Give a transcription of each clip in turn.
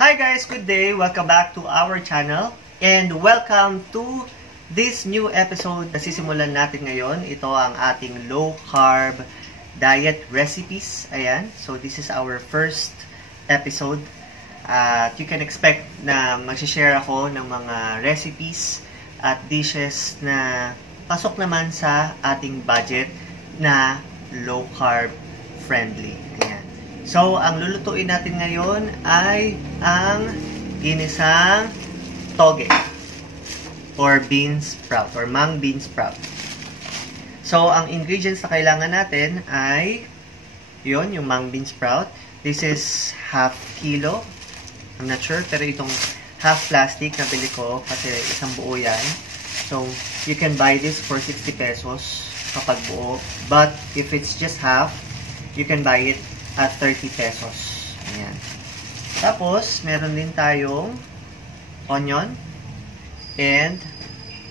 Hi guys, good day. Welcome back to our channel and welcome to this new episode na sisimulan natin ngayon. Ito ang ating low carb diet recipes. Ayan. So this is our first episode. You can expect na mag-share ako ng mga recipes at dishes na pasok naman sa ating budget na low carb friendly. Ayan. So, ang lulutuin natin ngayon ay ang ginisang toge or bean sprout or mung bean sprout. So, ang ingredients na kailangan natin ay yun, yung mung bean sprout. This is half kilo. I'm not sure, pero itong half plastic na bili ko kasi isang buo yan. So, you can buy this for 60 pesos kapag buo. But, if it's just half, you can buy it at 30 pesos. Ayan. Tapos, meron din tayong onion and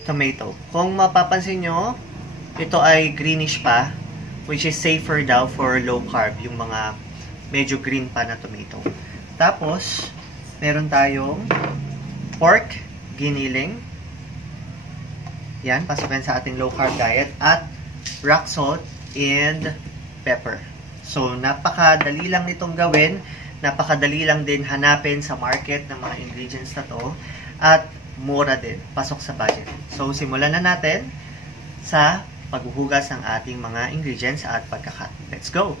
tomato. Kung mapapansin nyo, ito ay greenish pa, which is safer daw for low carb, yung mga medyo green pa na tomato. Tapos, meron tayong pork, giniling. Yan, pasukin sa ating low carb diet. At rock salt and pepper. So, napakadali lang nitong gawin. Napakadali lang din hanapin sa market ng mga ingredients na to. At mura din. Pasok sa budget. So, simulan na natin sa paghuhugas ng ating mga ingredients at pagkakat. Let's go!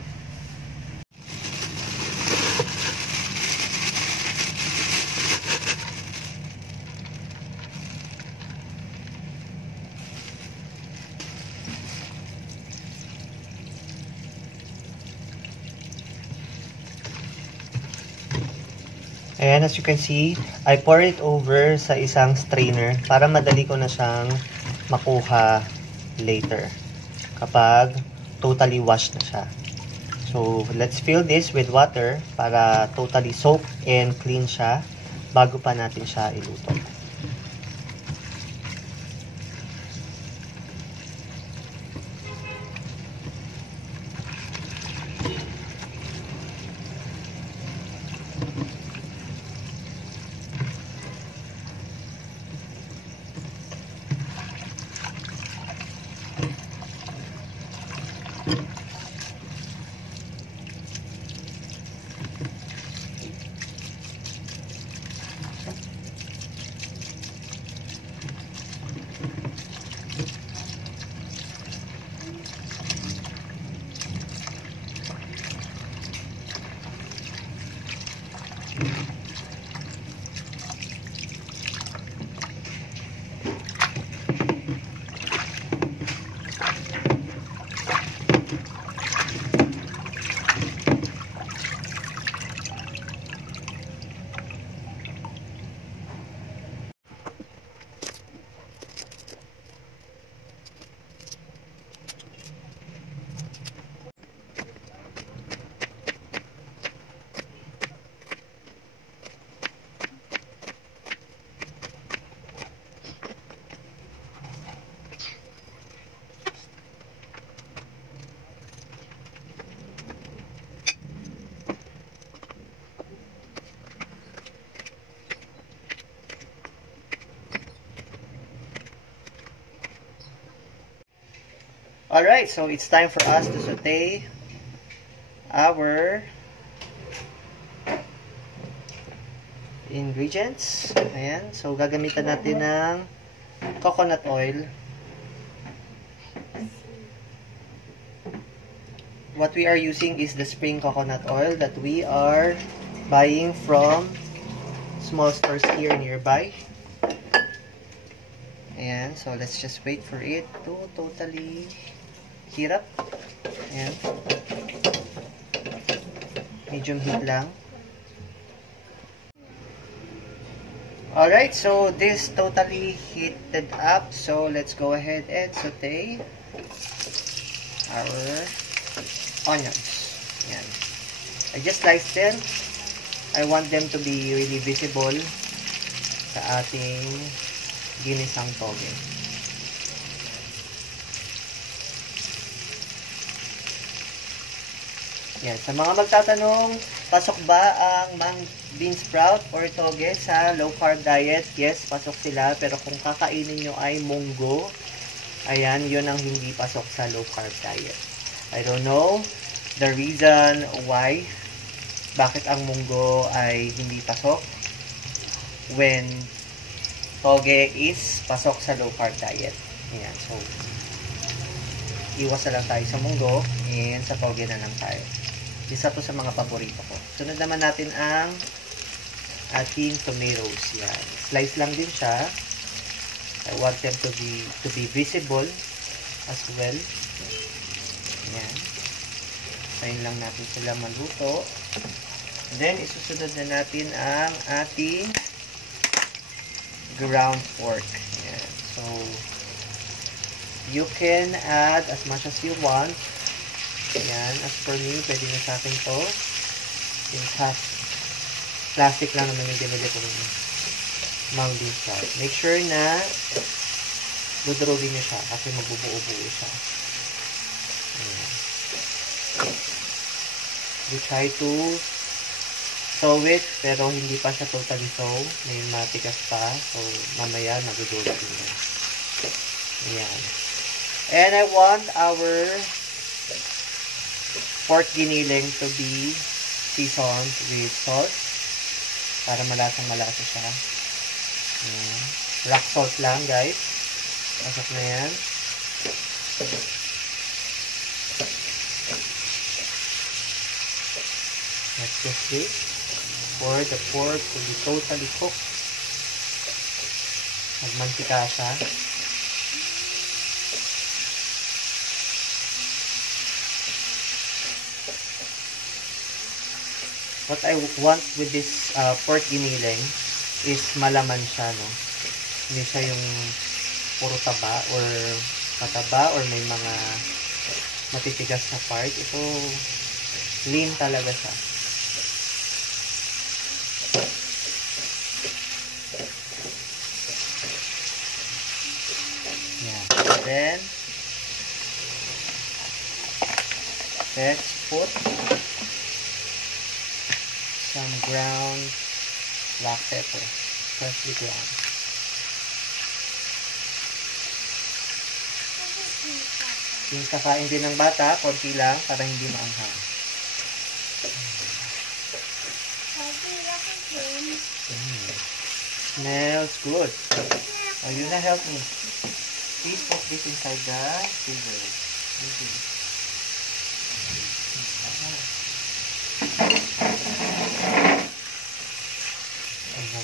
Ayan, as you can see, I pour it over sa isang strainer para madali ko na siyang makuha later kapag totally washed na siya. So, let's fill this with water para totally soak and clean siya bago pa natin siya iluto. Alright, so it's time for us to saute our ingredients. Ayan, so gagamitan natin ng coconut oil. What we are using is the spring coconut oil that we are buying from small stores here nearby. Ayan, so let's just wait for it to totally heat up. Ayan. Medium heat lang. Alright, so this totally heated up. So let's go ahead and saute our onions. Ayan. I just sliced them. I want them to be really visible sa ating ginisang toge. Yan. Sa mga magtatanong, pasok ba ang bean sprout or toge sa low carb diet, yes, pasok sila. Pero kung kakainin nyo ay munggo, ayan, yun ang hindi pasok sa low carb diet. I don't know the reason why, bakit ang munggo ay hindi pasok when toge is pasok sa low carb diet. Ayan, so iwas na lang tayo sa munggo and sa toge na lang tayo. Isa to sa mga paborito ko. Sunod naman natin ang ating tomatoes. Yan. Slice lang din siya. I want them to be visible as well. Yan. Tayin lang natin sila maluto. And then, isusunod na natin ang ating ground pork. Yan. So, you can add as much as you want. Yan. As for me, pwede na sa akin to. Yung plastic lang naman yung binili ko ng mung bean sprout. Make sure na ludrogin nyo siya kasi magbubuo-buo siya. Ayan. We try to sew it pero hindi pa siya totally sew. May matigas pa. So, mamaya nagudulog yun. Ayan. And I want our pork giniling to be seasoned with salt para malasang-malasa siya. Ayan. Rock salt lang, guys. Pasok na yan. Let's just wait for the pork to be totally cooked. Magmantika siya. What I want with this pork giniling is malaman siya, no? Hindi siya yung puro taba or mataba or may mga matitigas na part. Ito, lean talaga siya. Yan. Then, let's put some ground black pepper, freshly ground. Yung kakain din ng bata, konti lang para hindi maanghang. Smells good. Oh, you na help me. Please put this inside the freezer. Thank you.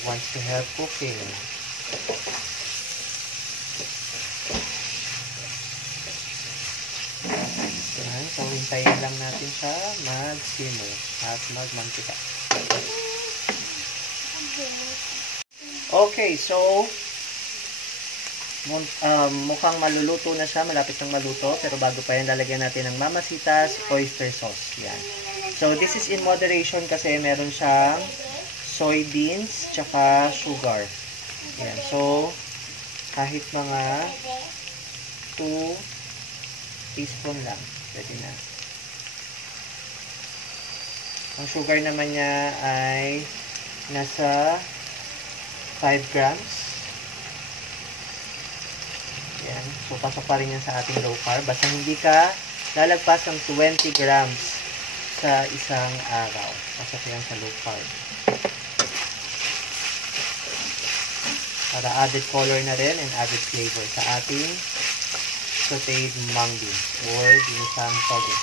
Wants to help cooking. Ayan, so hintayin lang natin siya mag-simmer at magmantika. Okay, so mukhang maluluto na siya, malapit ng maluto, pero bago pa yan lalagyan natin ng Mamacita's oyster sauce. Yan. So this is in moderation kasi meron siyang soybeans, tsaka sugar. Ayan. So, kahit mga 2 teaspoon lang. Pwede na. Ang sugar naman niya ay nasa 5 grams. Ayan. So, pasok pa rin yan sa ating low carb. Basta hindi ka lalagpas ng 20 grams sa isang araw. Pasok yan sa low carb. Para added color na rin and added flavor sa ating sauteed mung beans or ginisang toge.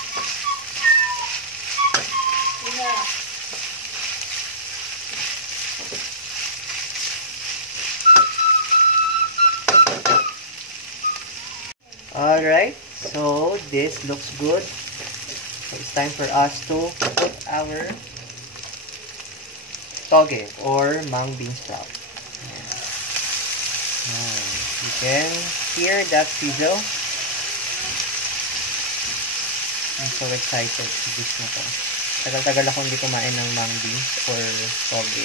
Alright, so this looks good. So it's time for us to put our toge or mung bean sprout. You can hear that sizzle. I'm so excited to this na to. Tagal-tagal ako hindi kumain ng mung beans or toge.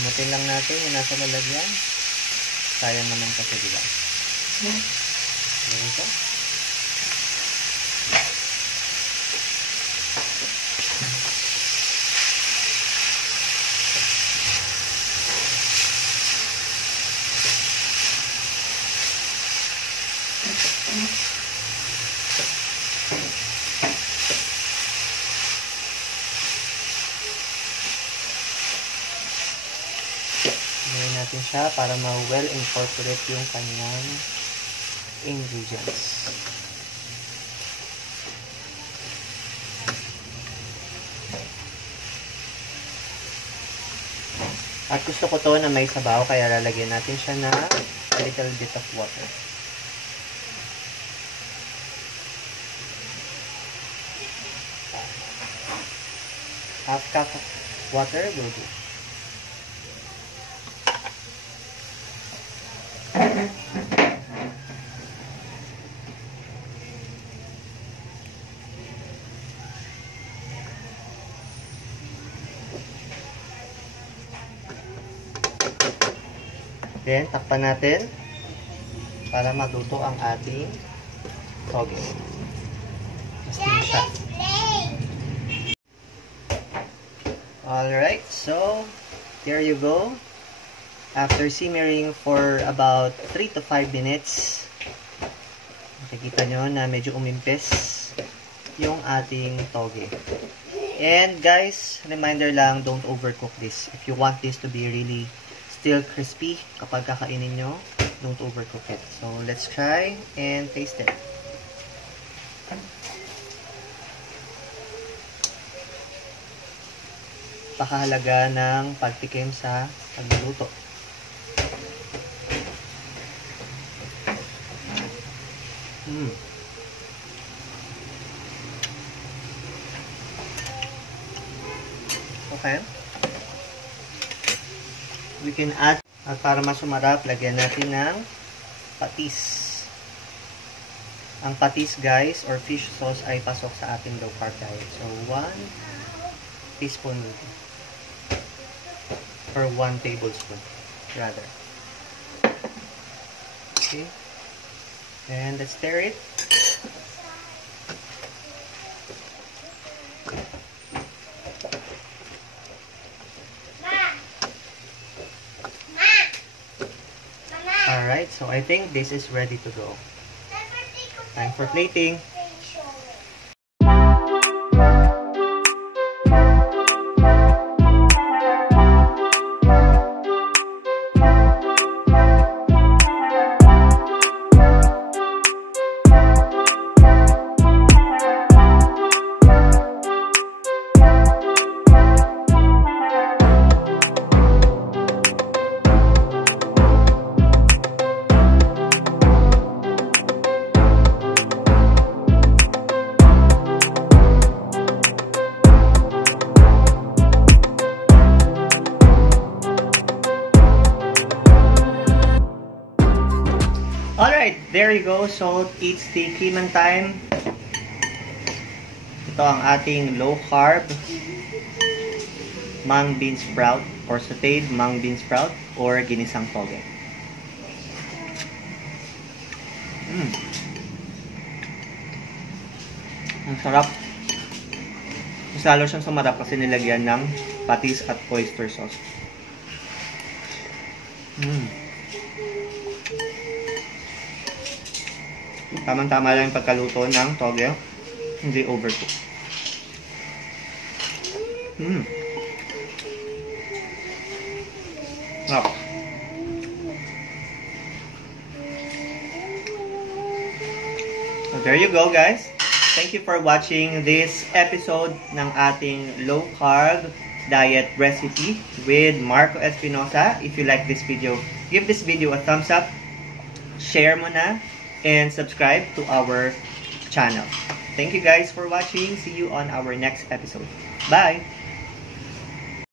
Imutin lang natin yung nasa lalagyan. Sayang naman kasi, diba? Ganito. natin siya para ma-well incorporate yung kanyang ingredients. At gusto ko to na may sabaw, kaya lalagyan natin siya na a little bit of water. Half cup of water will do. Then, takpan natin para maluto ang ating toge. Steam siya. Alright, so there you go. After simmering for about 3 to 5 minutes, makikita nyo na medyo umimpis yung ating toge. And guys, reminder lang, don't overcook this. If you want this to be really still crispy kapag kakainin nyo, don't overcook it. So let's try and taste it. Pakahalaga ng pagtikim sa pagluluto. Okay. We can add, at para mas sumarap, lagyan natin ng patis. Ang patis, guys, or fish sauce ay pasok sa ating low carb diet. So, 1 teaspoon or 1 tablespoon rather. Okay. And let's stir it. Alright, so I think this is ready to go. Time for plating. Alright, there you go. So, it's the Kiman time. Ito ang ating low carb mung bean sprout or sauteed mung bean sprout or ginisang toge. Ang sarap. Mas lalo siyang sumarap kasi nilagyan ng patis at oyster sauce. Tamang-tama lang yung pagkaluto ng toge. Hindi overcook. Wow. So there you go, guys. Thank you for watching this episode ng ating low carb diet recipe with Marco Espinosa. If you like this video, give this video a thumbs up, share mo na, and subscribe to our channel. Thank you guys for watching. See you on our next episode. Bye!